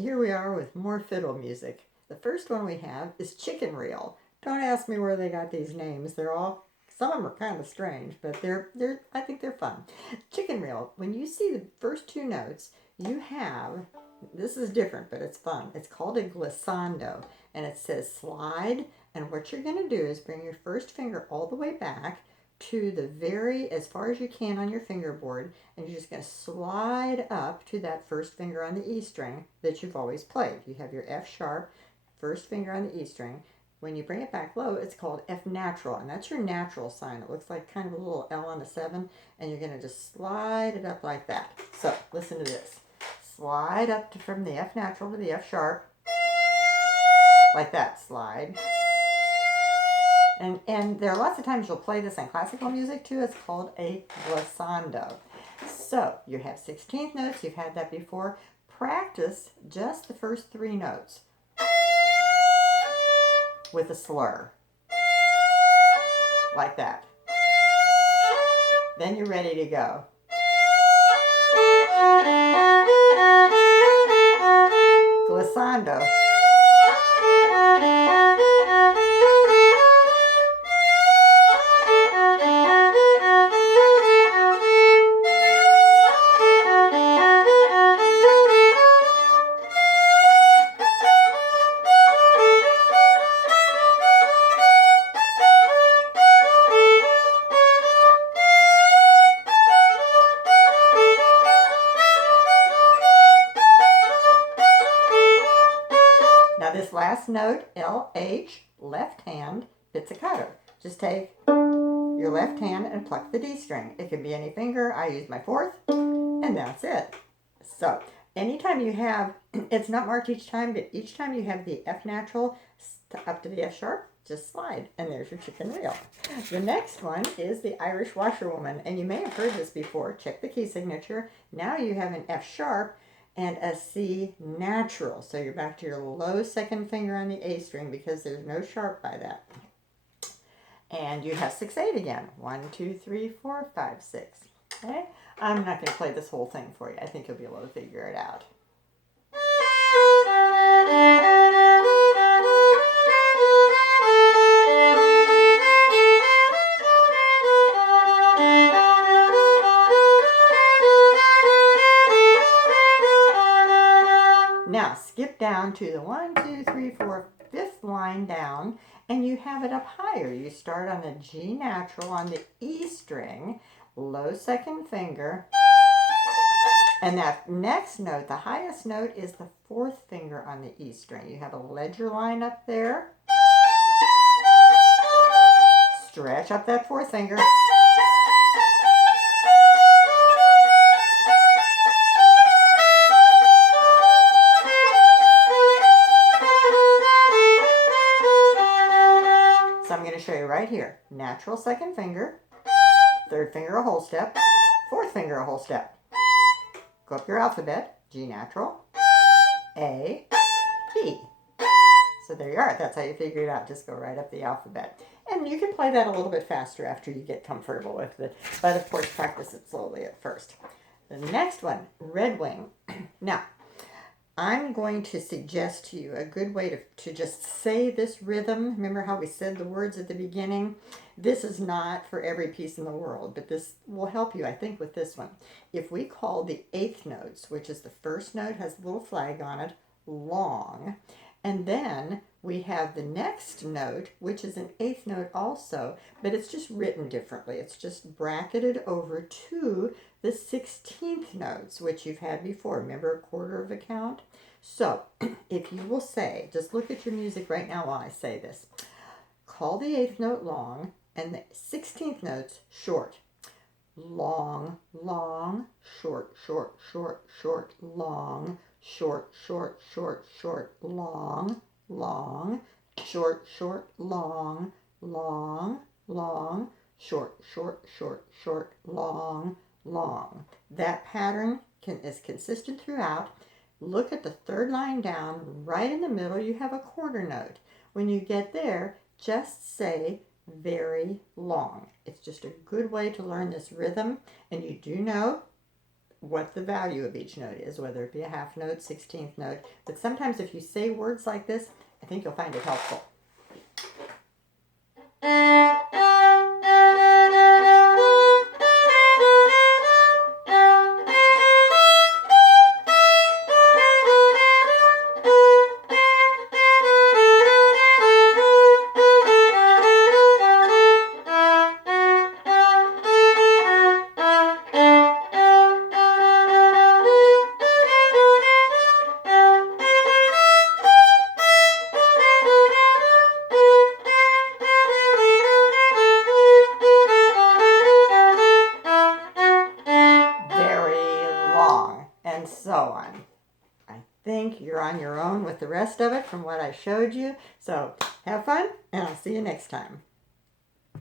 Here we are with more fiddle music. The first one we have is Chicken Reel. Don't ask me where they got these names. Some of them are kind of strange, but I think they're fun. Chicken Reel, when you see the first two notes, you have, this is different, but it's fun. It's called a glissando, and it says slide, and what you're going to do is bring your first finger all the way back to as far as you can on your fingerboard, and you're just going to slide up to that first finger on the E string that you've always played. You have your F sharp, first finger on the E string. When you bring it back low, it's called F natural, and that's your natural sign. It looks like kind of a little L on a 7, and you're going to just slide it up like that. So listen to this. Slide up from the F natural to the F sharp, like that, slide. And there are lots of times you'll play this in classical music too. It's called a glissando. So you have 16th notes. You've had that before. Practice just the first 3 notes with a slur, like that. Then you're ready to go. Glissando. Now this last note, L, H, left hand, pizzicato. Just take your left hand and pluck the D string. It can be any finger. I use my 4th, and that's it. So anytime you have, it's not marked each time, but each time you have the F natural up to the F sharp, just slide, and there's your chicken reel. The next one is the Irish washerwoman, and you may have heard this before. Check the key signature. Now you have an F sharp and a C natural. So you're back to your low second finger on the A string because there's no sharp by that. And you have 6/8 again. 1, 2, 3, 4, 5, 6. Okay? I'm not going to play this whole thing for you. I think you'll be able to figure it out. Now skip down to the 1, 2, 3, 4, 5th line down, and you have it up higher. You start on the G natural on the E string, low second finger, and that next note, the highest note, is the 4th finger on the E string. You have a ledger line up there. Stretch up that 4th finger. So I'm going to show you right here. Natural second finger, 3rd finger a whole step, 4th finger a whole step. Go up your alphabet, G natural, A, B. So there you are. That's how you figure it out. Just go right up the alphabet. And you can play that a little bit faster after you get comfortable with it. But of course, practice it slowly at first. The next one, Red Wing. Now, I'm going to suggest to you a good way to just say this rhythm. Remember how we said the words at the beginning? This is not for every piece in the world, but this will help you, I think, with this one. If we call the 8th notes, which is the first note, has a little flag on it, long, and then we have the next note, which is an 8th note also, but it's just written differently. It's just bracketed over to the 16th notes, which you've had before. Remember a quarter of a count? So if you will say, just look at your music right now while I say this. Call the 8th note long and the 16th notes short. Long, long, short, short, short, short, long, short, short, short, short, long, long, short, short, long, long, long, short, short, short, short, long, long. That pattern is consistent throughout. Look at the 3rd line down, right in the middle, you have a quarter note. When you get there, just say very long. It's just a good way to learn this rhythm. And you do know what the value of each note is, whether it be a half note, 16th note. But sometimes if you say words like this, I think you'll find it helpful. And so on. I think you're on your own with the rest of it from what I showed you. So have fun, and I'll see you next time.